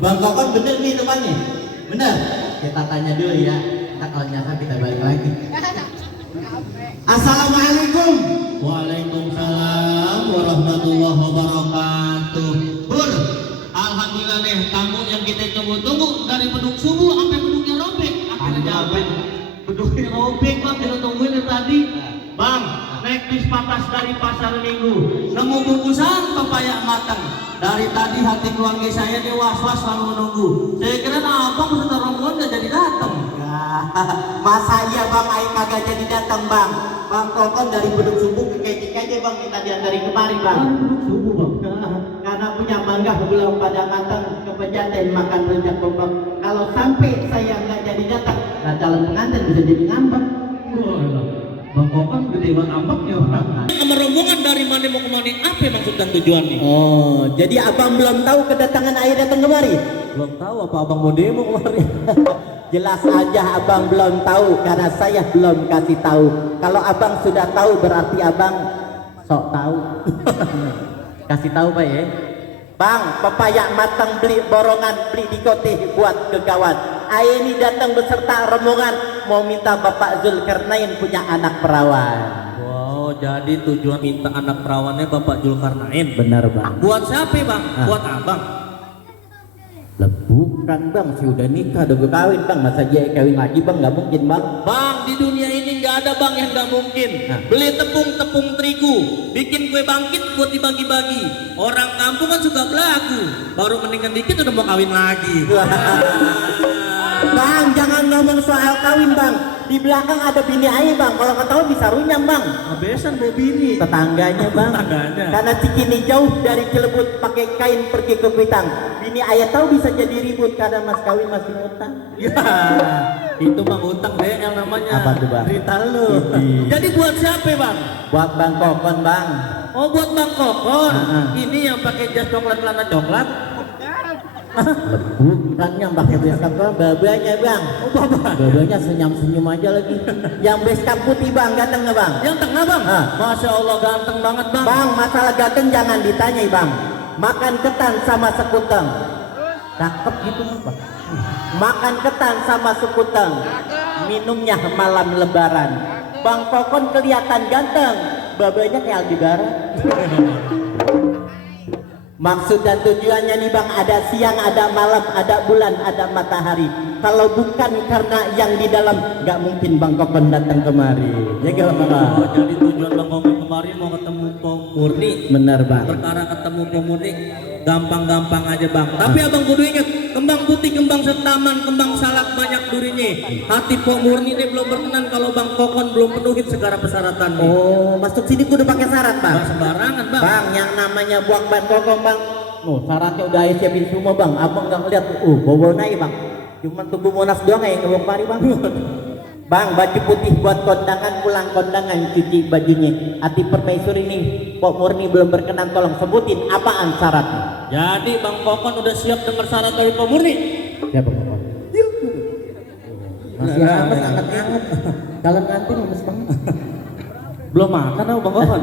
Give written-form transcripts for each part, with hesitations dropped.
Bang Kokon bener nih temannya? Bener? Kita tanya dulu ya. Kita kalau nyasar kita balik lagi. Assalamualaikum. Waalaikumsalam warahmatullahi wabarakatuh. Bur, alhamdulillah nih tamu yang kita tunggu-tunggu dari beduk subuh sampai beduknya robek. Akhirnya nyampe. Beduknya robek bang, kita tungguin dari tadi. Bang, naik bis patas dari pasar Minggu. Nemu bungkusan pepaya matang. Dari tadi hati keluarga saya nih was-was selalu menunggu. Saya kira abang beserta rombongan gak jadi datang. Masa iya bang, Aing kagak jadi datang bang. Bang Kokon dari beduk subuh ke kecik aja bang, minta diantarin kemari bang. Beduk subuh bang. Karena punya mangga belum pada matang, kepejaten makan rujak bobok. Kalau sampai saya nggak jadi datang, nah calon pengantin bisa jadi ngambek. Bang Kokon gede banget ambeknya. Sama rombongan dari mana mau kemana? Apa maksud dan tujuannya? Oh, jadi abang belum tahu kedatangan Aing datang kemari? Belum tahu apa abang mau demo kemari? Jelas aja abang belum tahu karena saya belum kasih tahu. Kalau abang sudah tahu berarti abang sok tahu. Kasih tahu Pak ya. Bang, pepaya matang beli borongan, beli di koteh buat kegawan. Ayo ini datang beserta rombongan mau minta Bapak Zulkarnain punya anak perawan. Wow, jadi tujuan minta anak perawannya Bapak Zulkarnain. Benar bang. Buat siapa bang? Buat abang. Bukan bang, si udah nikah udah kawin bang, masa dia kawin lagi bang, nggak mungkin bang. Bang, di dunia ini nggak ada bang yang nggak mungkin. Beli tepung terigu, bikin kue bangkit buat dibagi-bagi. Orang kampung kan suka belagu, baru mendingan dikit udah mau kawin lagi. Bang, jangan ngomong soal kawin bang. Di belakang ada bini Aing bang, kalau ketahuan bisa runyam bang. Abesan mau bini. Tetangganya bang. Tetangganya. Karena Cikini jauh dari Cilebut pakai kain pergi ke Kuitang. Bini Ayah tahu bisa jadi ribut karena mas kawin masih ngutang. Ya, itu bang utang DL namanya. Apa tuh bang? Cerita lu. Jadi buat siapa bang? Buat Bang Kokon bang. Oh buat Bang Kokon. Ini yang pakai jas coklat celana coklat. Bukan yang pakai beskap doang, babanya bang. Oh baba. Babanya senyum-senyum aja lagi. Yang beskap putih bang, ganteng nggak bang? Yang tengah bang? Masya Allah ganteng banget bang. Bang, masalah ganteng jangan ditanya bang. Makan ketan sama sekuteng. Cakep gitu bang. Makan ketan sama sekuteng. Minumnya malam lebaran. Bang Kokon kelihatan ganteng, babanya kayak Aldebaran. Maksud dan tujuannya nih bang, ada siang, ada malam, ada bulan, ada matahari. Kalau bukan karena yang di dalam, nggak mungkin Bang Kokon datang kemari. Ya gak bang? Oh, jadi tujuan Bang Kokon kemari mau ketemu Pok Murni. Benar bang. Perkara ketemu Pok Murni gampang-gampang aja bang. Tapi abang kudu inget, kembang putih, kembang setaman, kembang salak banyak durinya. Hati Pok Murni ini belum berkenan kalau Bang Kokon belum penuhin segala persyaratan. Oh, masuk sini kudu pakai syarat bang. Bang sembarangan bang. Bang, yang namanya buang Bang Kokon bang. No, syaratnya udah Ayah siapin semua bang. Abang nggak ngeliat, bawa naik bang. Cuman tunggu Monas doang yang ngewong pari bang. Bang, baju putih buat kondangan, pulang kondangan cuci bajunya. Hati permaisuri ini Pok Murni belum berkenan, tolong sebutin apaan syaratnya. Jadi Bang Kokon udah siap dengar syarat dari Pok Murni? Siap Bang Kokon. Masih hangat. Calon kantin lemes banget. Belum makan tau Bang Kokon.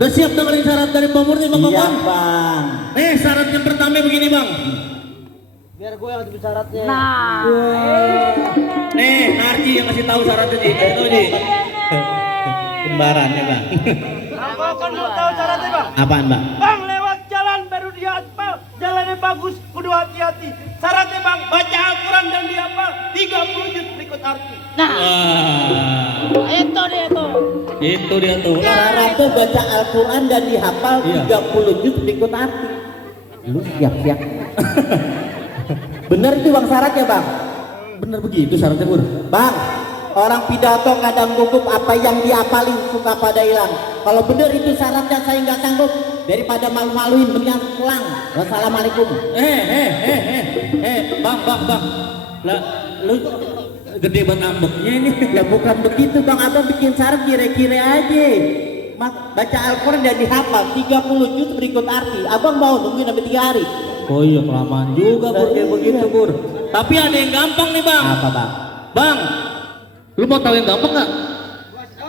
Udah siap dengerin syarat dari Pok Murni Bang Kokon? Iya bang. Nih syarat yang pertama begini bang. Biar gue yang ngasih syaratnya. Nah. Nih, Arji yang kasih tahu syaratnya Ji. Itu Ji. Kembarannya bang. Bang Kokon mau tahu syaratnya bang? Apaan bang? Bang lewat jalan baru dia aspal, jalannya bagus, kudu hati-hati. Syaratnya bang baca Al-Quran dan dihafal 30 juz berikut arti. Nah, itu dia tuh. Itu dia tuh. Syaratnya baca Al-Quran dan dihafal 30 juz berikut arti. Lu siap-siap. Bener itu bang syaratnya bang? Bener begitu syaratnya Bur? Bang, orang pidato kadang gugup, apa yang diapalin suka pada hilang. Kalau bener itu syaratnya saya nggak sanggup, daripada malu-maluin mendingan pulang. Wassalamualaikum. Bang. Lah, lu gede banget ambeknya ini. Ya bukan begitu bang, abang bikin syarat kira-kira aja. Baca Al-Quran dan dihafal 30 juz berikut arti. Abang mau nungguin sampai 3 hari. Oh iya kelamaan juga Bur, kayak begitu Bur. Tapi ada yang gampang nih bang. Apa bang? Bang, lu mau tahu yang gampang nggak?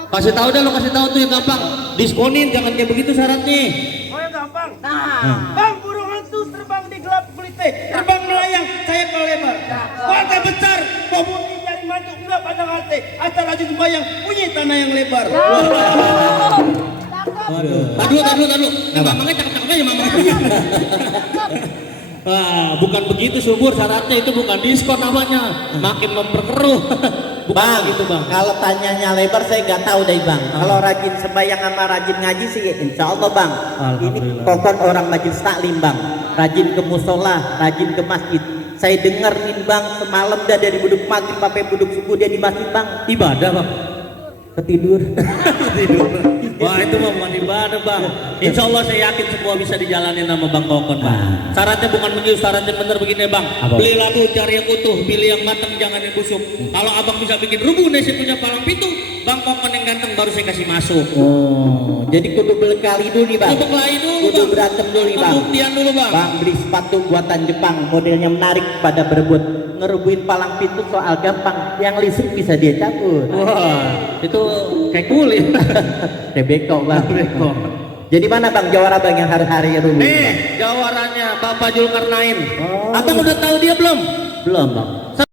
Kasih tahu deh, lu kasih tahu tuh yang gampang. Diskonin, jangan kayak begitu syaratnya. Oh yang gampang. Nah. Bang burung hantu terbang melayang, sayap lebar. Warga besar, komuni cari mantu, enggak pandang hati. Asal rajin sembahyang, punya tanah yang lebar. Aduh. Mamangnya cakep-cakep aja mamangnya. Wah, bukan begitu subur syaratnya, itu bukan diskon namanya, makin memperkeruh. Bukan Bang, gitu bang. kalau tanyanya lebar saya nggak tahu deh bang. Kalau rajin sembahyang sama rajin ngaji sih, insya Allah bang. Ini Alhamdulillah. kokon orang majelis taklim bang. Rajin ke musola, rajin ke masjid. Saya dengar nih bang, semalam dah dari buduk maghrib sampai buduk subuh dia di masjid bang. Ibadah bang. Ketidur. Tidur. Wah itu mah bukan ibadah bang. Insya Allah saya yakin semua bisa dijalanin sama Bang Kokon bang. Syaratnya bukan begitu, syaratnya bener begini bang. Beli labu cari yang utuh, pilih yang matang jangan yang busuk. Kalau abang bisa bikin rubuh nasi punya palang pintu, Bang Kokon yang ganteng baru saya kasih masuk. Oh, jadi kudu berkali dulu nih bang. Untuk lain dulu Kudu bang. berantem dulu nih bang. Pembuktian dulu bang. Bang beli sepatu buatan Jepang, modelnya menarik pada berebut. Ngerebuin palang pintu soal gampang, yang listrik bisa dia cabut. Wah itu kayak kulit. Rebeko bang. Rebeko. Jadi mana bang jawara bang yang hari-hari rubuh? Nih jawarannya Bapak Zulkarnain. Oh. Abang udah tahu dia belum? Belum bang.